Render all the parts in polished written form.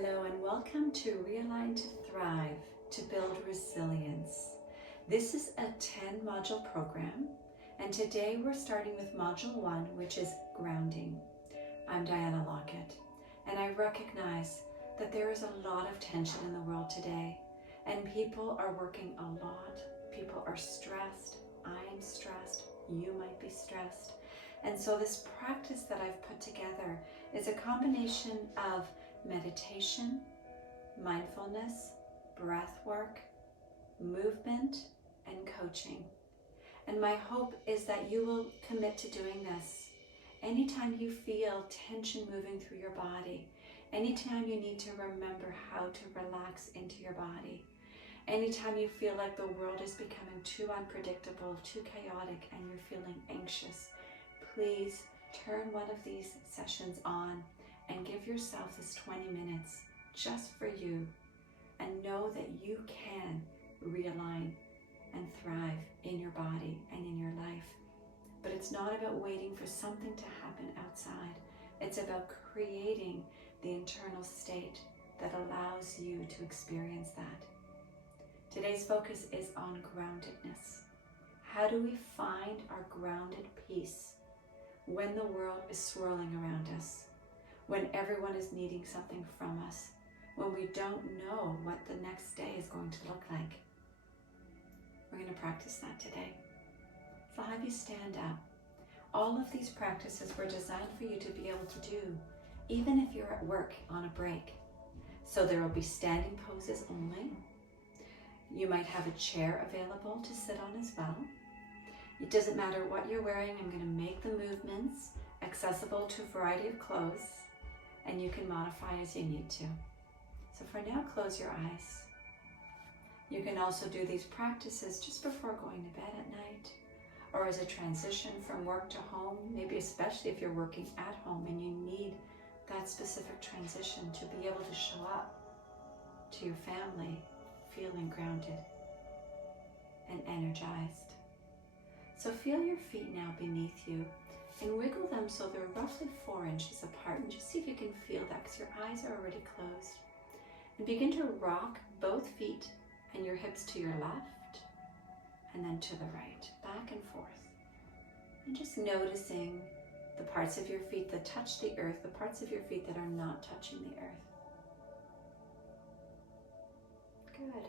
Hello and welcome to Realign to Thrive, to build resilience. This is a 10 module program, and today we're starting with module 1, which is grounding. I'm Diana Lockett, and I recognize that there is a lot of tension in the world today, and people are working a lot. People are stressed. I'm stressed. You might be stressed. And so this practice that I've put together is a combination of meditation, mindfulness, breath work, movement, and coaching. And my hope is that you will commit to doing this anytime you feel tension moving through your body, anytime you need to remember how to relax into your body, anytime you feel like the world is becoming too unpredictable, too chaotic, and you're feeling anxious. Please turn one of these sessions on and give yourself this 20 minutes just for you, and know that you can realign and thrive in your body and in your life. But it's not about waiting for something to happen outside. It's about creating the internal state that allows you to experience that. Today's focus is on groundedness. How do we find our grounded peace when the world is swirling around us? When everyone is needing something from us, when we don't know what the next day is going to look like. We're going to practice that today. So I'll have you stand up. All of these practices were designed for you to be able to do, even if you're at work on a break. So there will be standing poses only. You might have a chair available to sit on as well. It doesn't matter what you're wearing. I'm going to make the movements accessible to a variety of clothes, and you can modify as you need to. So for now, close your eyes. You can also do these practices just before going to bed at night, or as a transition from work to home, maybe especially if you're working at home and you need that specific transition to be able to show up to your family feeling grounded and energized. So feel your feet now beneath you, and wiggle them so they're roughly 4 inches apart, and just see if you can feel that, because your eyes are already closed. And begin to rock both feet and your hips to your left and then to the right, back and forth. And just noticing the parts of your feet that touch the earth, the parts of your feet that are not touching the earth. Good.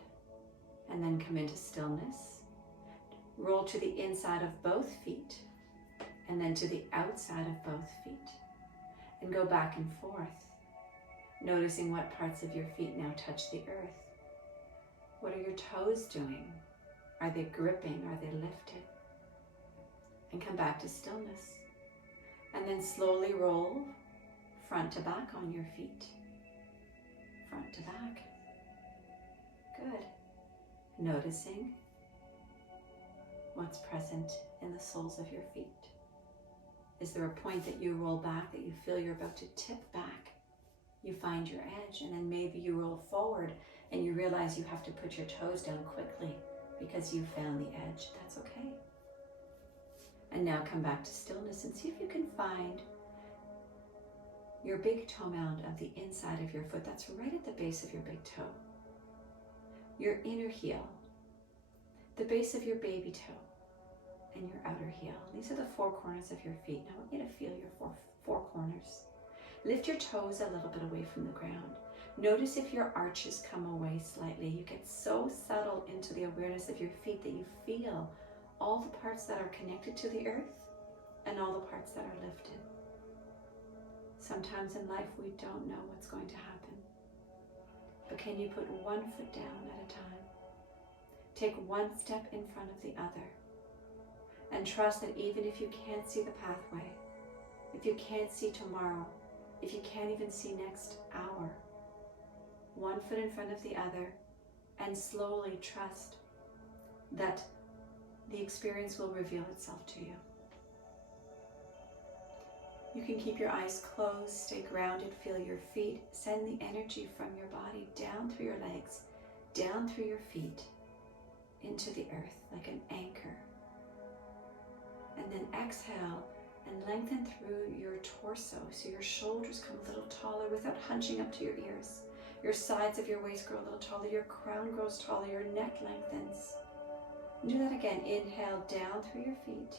And then come into stillness. Roll to the inside of both feet, and then to the outside of both feet, and go back and forth, noticing what parts of your feet now touch the earth. What are your toes doing? Are they gripping? Are they lifted? And come back to stillness. And then slowly roll front to back on your feet. Front to back. Good. Noticing what's present in the soles of your feet. Is there a point that you roll back, that you feel you're about to tip back? You find your edge, and then maybe you roll forward and you realize you have to put your toes down quickly because you found the edge. That's okay. And now come back to stillness and see if you can find your big toe mound of the inside of your foot. That's right at the base of your big toe. Your inner heel, the base of your baby toe, and your outer heel. These are the 4 corners of your feet. Now I want you to feel your four corners. Lift your toes a little bit away from the ground. Notice if your arches come away slightly. You get so settled into the awareness of your feet that you feel all the parts that are connected to the earth and all the parts that are lifted. Sometimes in life we don't know what's going to happen. But can you put one foot down at a time? Take one step in front of the other. And trust that even if you can't see the pathway, if you can't see tomorrow, if you can't even see next hour, one foot in front of the other, and slowly trust that the experience will reveal itself to you. You can keep your eyes closed, stay grounded, feel your feet, send the energy from your body down through your legs, down through your feet, into the earth like an anchor. And then exhale and lengthen through your torso so your shoulders come a little taller without hunching up to your ears. Your sides of your waist grow a little taller. Your crown grows taller. Your neck lengthens. Do that again. Inhale down through your feet.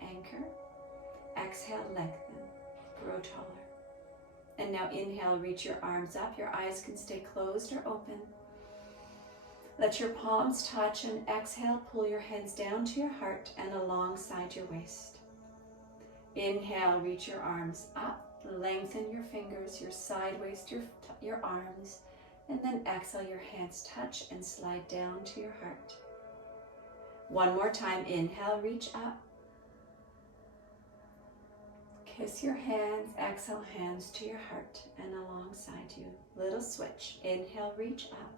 Anchor. Exhale, lengthen. Grow taller. And now inhale, reach your arms up. Your eyes can stay closed or open. Let your palms touch, and exhale, pull your hands down to your heart and alongside your waist. Inhale, reach your arms up, lengthen your fingers, your side waist, your arms, and then exhale, your hands touch and slide down to your heart. One more time, inhale, reach up. Kiss your hands, exhale, hands to your heart and alongside you. Little switch, inhale, reach up.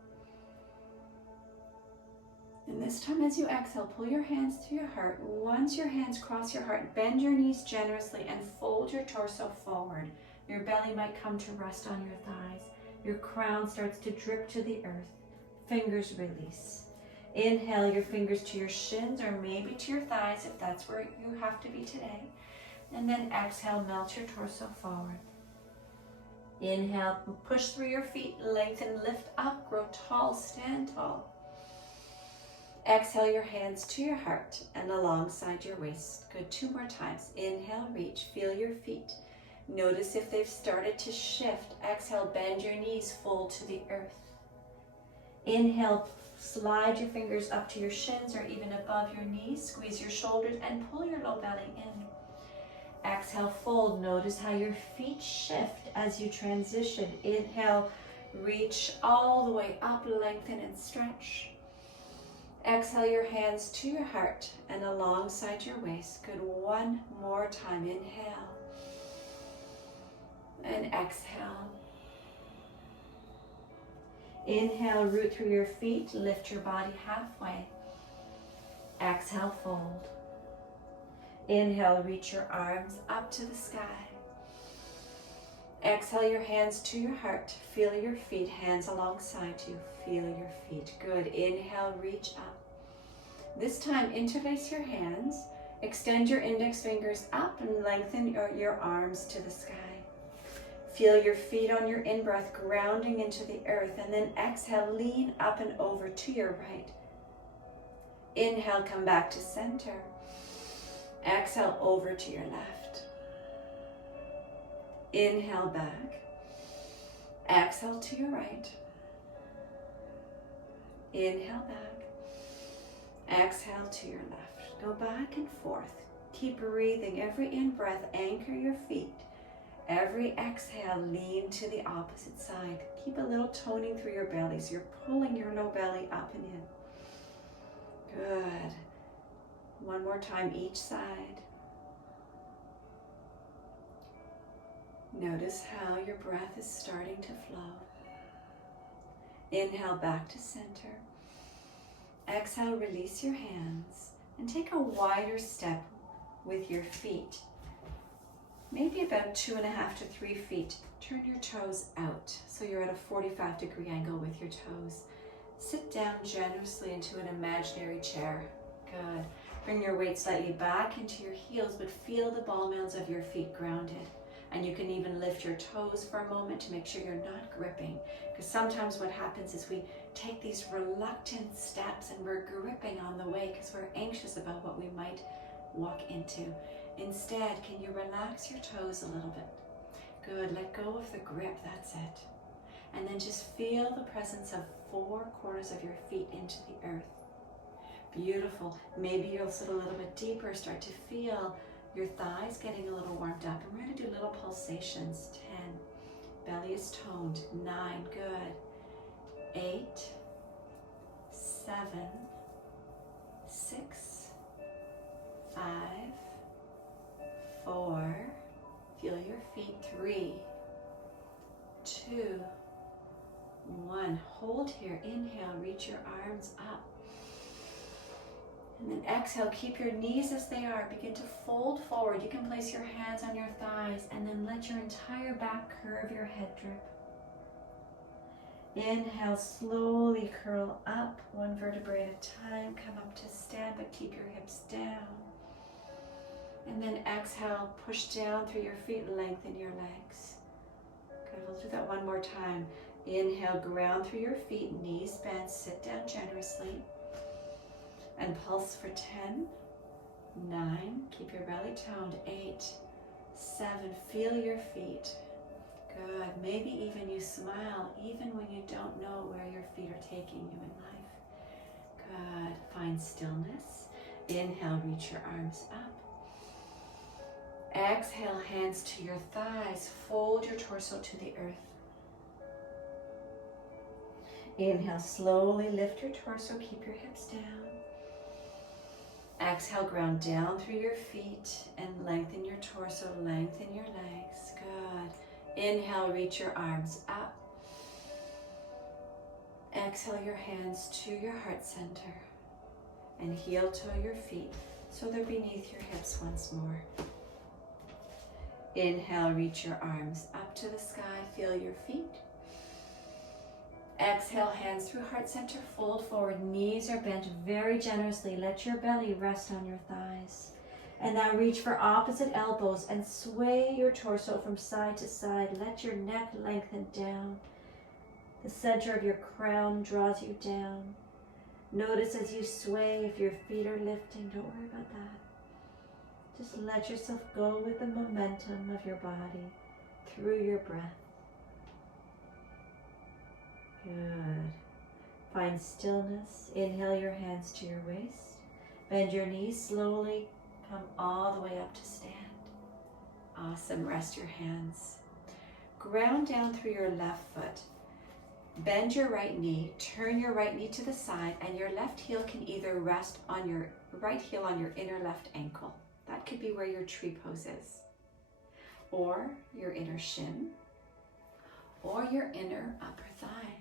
And this time as you exhale, pull your hands to your heart. Once your hands cross your heart, bend your knees generously and fold your torso forward. Your belly might come to rest on your thighs. Your crown starts to drip to the earth. Fingers release. Inhale your fingers to your shins or maybe to your thighs if that's where you have to be today. And then exhale, melt your torso forward. Inhale, push through your feet, lengthen, lift up, grow tall, stand tall. Exhale your hands to your heart and alongside your waist. Good, 2 more times. Inhale, reach, feel your feet. Notice if they've started to shift. Exhale, bend your knees, fold to the earth. Inhale, slide your fingers up to your shins or even above your knees. Squeeze your shoulders and pull your low belly in. Exhale, fold. Notice how your feet shift as you transition. Inhale, reach all the way up, lengthen and stretch. Exhale your hands to your heart and alongside your waist. Good, 1 more time. Inhale and exhale. Inhale, root through your feet, lift your body halfway. Exhale, fold. Inhale, reach your arms up to the sky. Exhale your hands to your heart. Feel your feet, hands alongside you. Feel your feet. Good. Inhale, reach up. This time, interlace your hands. Extend your index fingers up and lengthen your arms to the sky. Feel your feet on your in-breath grounding into the earth, and then exhale, lean up and over to your right. Inhale, come back to center. Exhale, over to your left. Inhale, back. Exhale to your right. Inhale, back. Exhale to your left. Go back and forth. Keep breathing. Every in-breath, anchor your feet. Every exhale, lean to the opposite side. Keep a little toning through your bellies. You're pulling your low belly up and in. Good. 1 more time each side. Notice how your breath is starting to flow. Inhale back to center. Exhale, release your hands and take a wider step with your feet. Maybe about 2.5 to 3 feet. Turn your toes out so you're at a 45-degree angle with your toes. Sit down generously into an imaginary chair. Good. Bring your weight slightly back into your heels, but feel the ball mounds of your feet grounded. And you can even lift your toes for a moment to make sure you're not gripping. Because sometimes what happens is we take these reluctant steps and we're gripping on the way because we're anxious about what we might walk into. Instead, can you relax your toes a little bit? Good, let go of the grip, that's it. And then just feel the presence of 4 corners of your feet into the earth. Beautiful. Maybe you'll sit a little bit deeper, start to feel your thighs getting a little warmed up. And we're going to do little pulsations. 10. Belly is toned. 9. Good. 8. 7. 6. 5. 4. Feel your feet. 3. 2. 1. Hold here. Inhale. Reach your arms up. And then exhale, keep your knees as they are. Begin to fold forward. You can place your hands on your thighs and then let your entire back curve your head drip. Inhale, slowly curl up, 1 vertebrae at a time. Come up to stand, but keep your hips down. And then exhale, push down through your feet, lengthen your legs. Good, we'll do that 1 more time. Inhale, ground through your feet, knees bent, sit down generously. And pulse for 10, 9, keep your belly toned, 8, 7, feel your feet. Good, maybe even you smile, even when you don't know where your feet are taking you in life. Good, find stillness. Inhale, reach your arms up. Exhale, hands to your thighs, fold your torso to the earth. Inhale, slowly lift your torso, keep your hips down. Exhale, ground down through your feet and lengthen your torso, lengthen your legs. Good. Inhale, reach your arms up. Exhale your hands to your heart center and heel toe your feet so they're beneath your hips once more. Inhale, reach your arms up to the sky, feel your feet. Exhale, hands through heart center, fold forward, knees are bent very generously. Let your belly rest on your thighs. And now reach for opposite elbows and sway your torso from side to side. Let your neck lengthen down. The center of your crown draws you down. Notice as you sway if your feet are lifting. Don't worry about that. Just let yourself go with the momentum of your body through your breath. Good. Find stillness. Inhale your hands to your waist. Bend your knees slowly. Come all the way up to stand. Awesome. Rest your hands. Ground down through your left foot. Bend your right knee. Turn your right knee to the side, and your left heel can either rest on your right heel on your inner left ankle. That could be where your tree pose is. Or your inner shin. Or your inner upper thigh.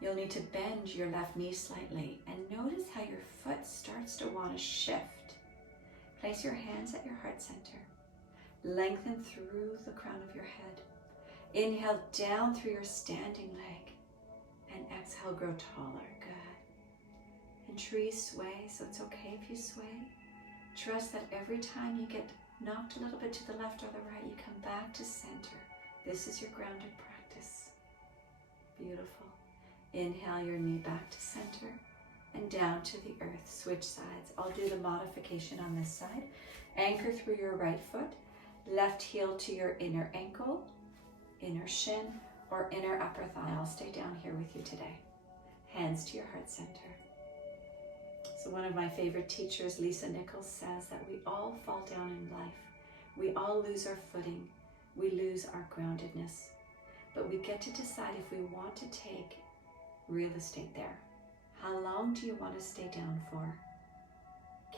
You'll need to bend your left knee slightly and notice how your foot starts to want to shift. Place your hands at your heart center. Lengthen through the crown of your head. Inhale down through your standing leg and exhale, grow taller. Good. And trees sway, so it's okay if you sway. Trust that every time you get knocked a little bit to the left or the right, you come back to center. This is your grounded practice. Beautiful. Inhale your knee back to center and down to the earth. Switch sides. I'll do the modification on this side. Anchor through your right foot. Left heel to your inner ankle, inner shin, or inner upper thigh. I'll stay down here with you today. Hands to your heart center. So one of my favorite teachers, Lisa Nichols, says that we all fall down in life. We all lose our footing. We lose our groundedness. But we get to decide if we want to take real estate there. How long do you want to stay down for?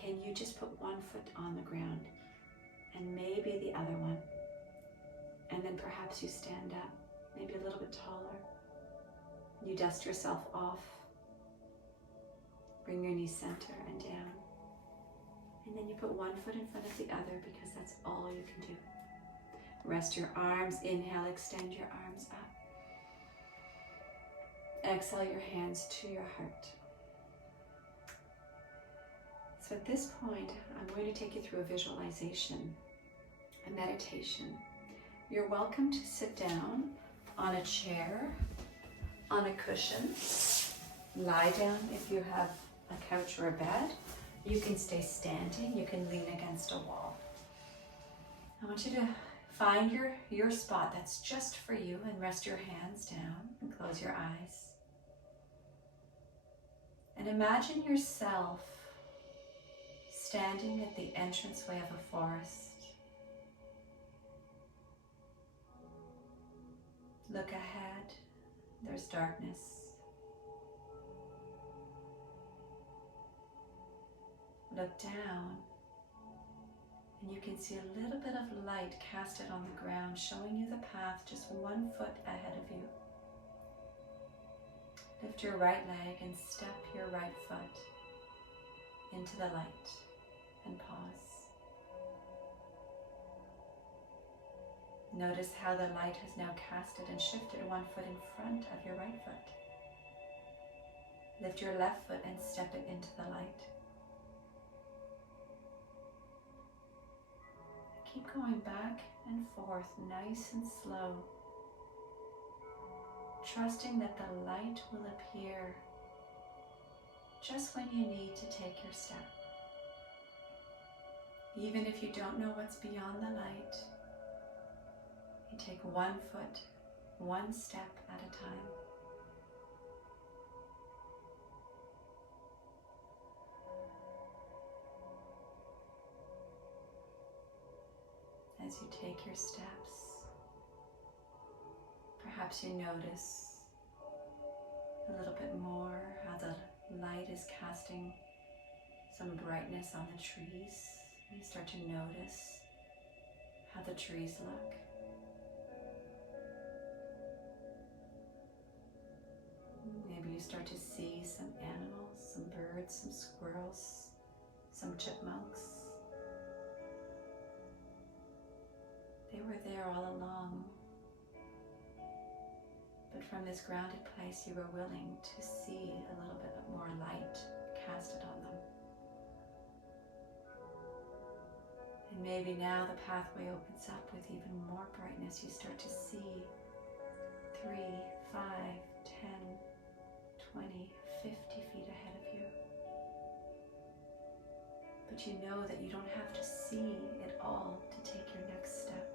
Can you just put one foot on the ground and maybe the other one? And then perhaps you stand up, maybe a little bit taller. You dust yourself off. Bring your knees center and down. And then you put one foot in front of the other because that's all you can do. Rest your arms. Inhale, extend your arms up. Exhale your hands to your heart. So at this point, I'm going to take you through a visualization, a meditation. You're welcome to sit down on a chair, on a cushion. Lie down if you have a couch or a bed. You can stay standing. You can lean against a wall. I want you to find your spot that's just for you and rest your hands down and close your eyes. And imagine yourself standing at the entranceway of a forest. Look ahead, there's darkness. Look down, and you can see a little bit of light casted on the ground, showing you the path just 1 foot ahead of you. Lift your right leg and step your right foot into the light and pause. Notice how the light has now casted and shifted 1 foot in front of your right foot. Lift your left foot and step it into the light. Keep going back and forth, nice and slow. trusting that the light will appear just when you need to take your step. Even if you don't know what's beyond the light, you take 1 foot, 1 step at a time. As you take your steps, perhaps you notice a little bit more how the light is casting some brightness on the trees. You start to notice how the trees look. Maybe you start to see some animals, some birds, some squirrels, some chipmunks. They were there all along, but from this grounded place you were willing to see a little bit more light casted on them. And maybe now the pathway opens up with even more brightness. You start to see 3, 5, 10, 20, 50 feet ahead of you. But you know that you don't have to see it all to take your next step.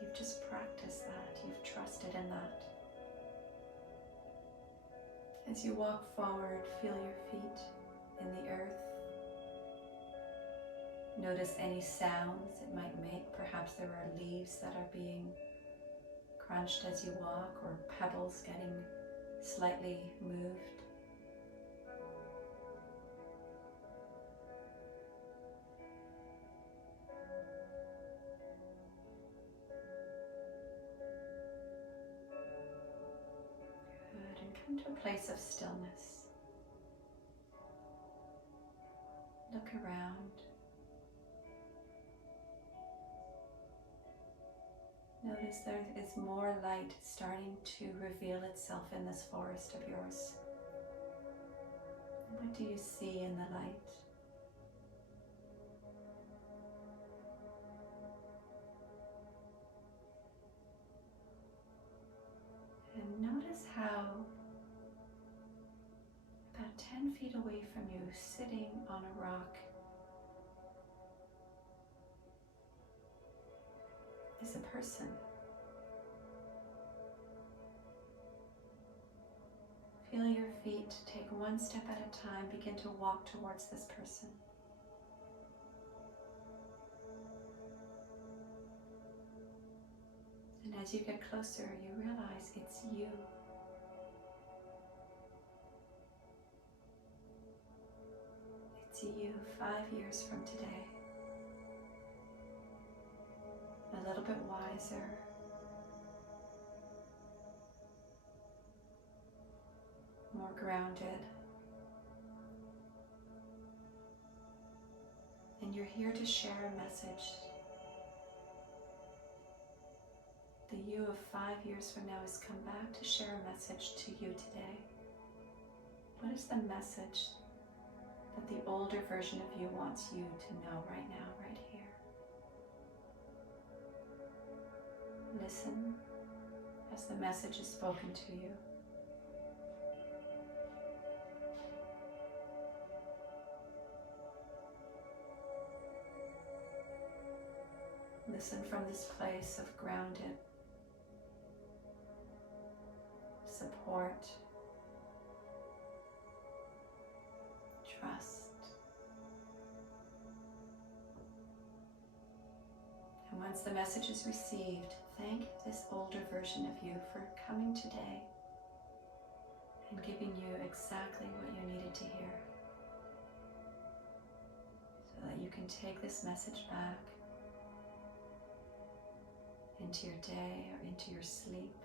You've just practiced that. You've trusted in that. As you walk forward, feel your feet in the earth. Notice any sounds it might make. Perhaps there are leaves that are being crunched as you walk, or pebbles getting slightly moved. Good, and come to a place of stillness. Look around. Notice there is more light starting to reveal itself in this forest of yours. What do you see in the light? And notice how about 10 feet away from you, sitting on a rock, is a person. Feel your feet, take 1 step at a time, begin to walk towards this person. And as you get closer, you realize it's you. It's you 5 years from today. A little bit wiser, more grounded, and you're here to share a message. The you of 5 years from now has come back to share a message to you today. What is the message that the older version of you wants you to know right now, right here? Listen as the message is spoken to you. Listen from this place of grounded support, trust. And once the message is received, thank this older version of you for coming today and giving you exactly what you needed to hear, so that you can take this message back into your day or into your sleep.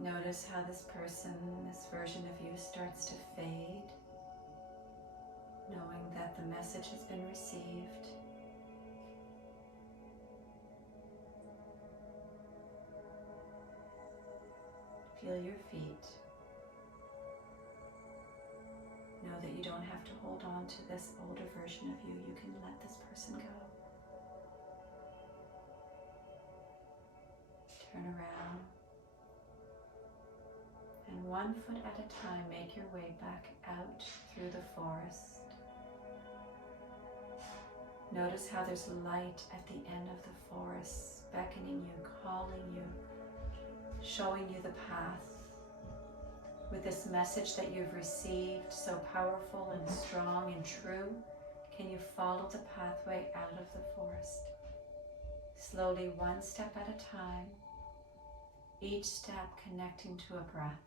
Notice how this person, this version of you, starts to fade, knowing that the message has been received. Feel your feet. Know that you don't have to hold on to this older version of you. You can let this person go. Turn around. And 1 foot at a time, make your way back out through the forest. Notice how there's light at the end of the forest, beckoning you, calling you, showing you the path. With this message that you've received, so powerful and strong and true, can you follow the pathway out of the forest? Slowly, 1 step at a time, each step connecting to a breath.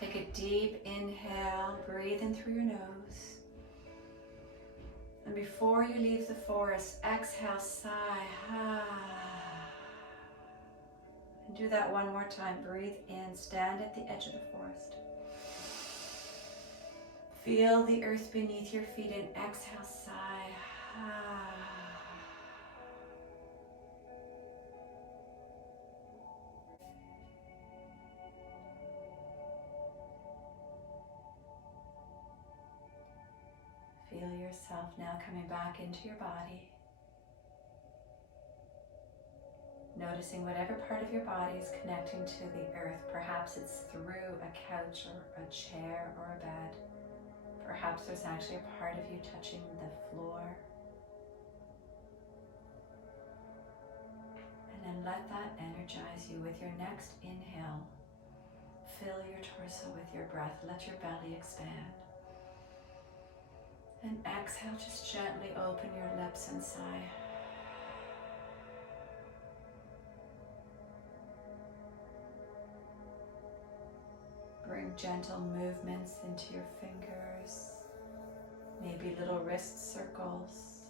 Take a deep inhale, breathe in through your nose. And before you leave the forest, exhale, sigh. And do that 1 more time. Breathe in, stand at the edge of the forest. Feel the earth beneath your feet and exhale, sigh. Feel yourself now coming back into your body. Noticing whatever part of your body is connecting to the earth. Perhaps it's through a couch or a chair or a bed. Perhaps there's actually a part of you touching the floor. And then let that energize you with your next inhale. Fill your torso with your breath. Let your belly expand. And exhale, just gently open your lips and sigh. Bring gentle movements into your fingers, maybe little wrist circles.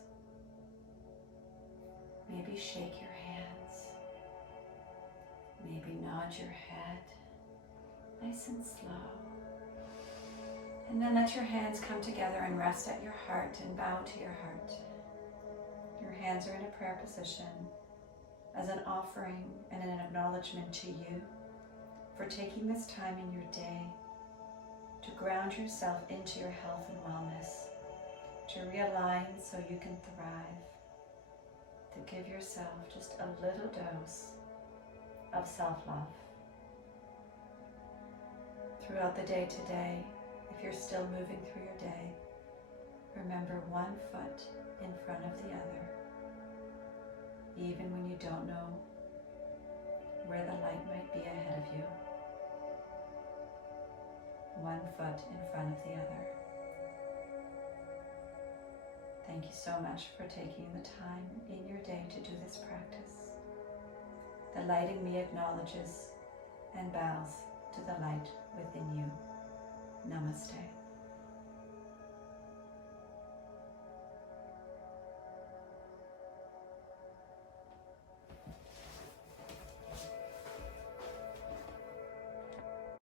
Maybe shake your hands. Maybe nod your head, nice and slow. And then let your hands come together and rest at your heart and bow to your heart. Your hands are in a prayer position as an offering and an acknowledgement to you for taking this time in your day to ground yourself into your health and wellness, to realign so you can thrive, to give yourself just a little dose of self-love. Throughout the day today, if you're still moving through your day, remember 1 foot in front of the other, even when you don't know where the light might be ahead of you. 1 foot in front of the other. Thank you so much for taking the time in your day to do this practice. The light in me acknowledges and bows to the light within you. Namaste.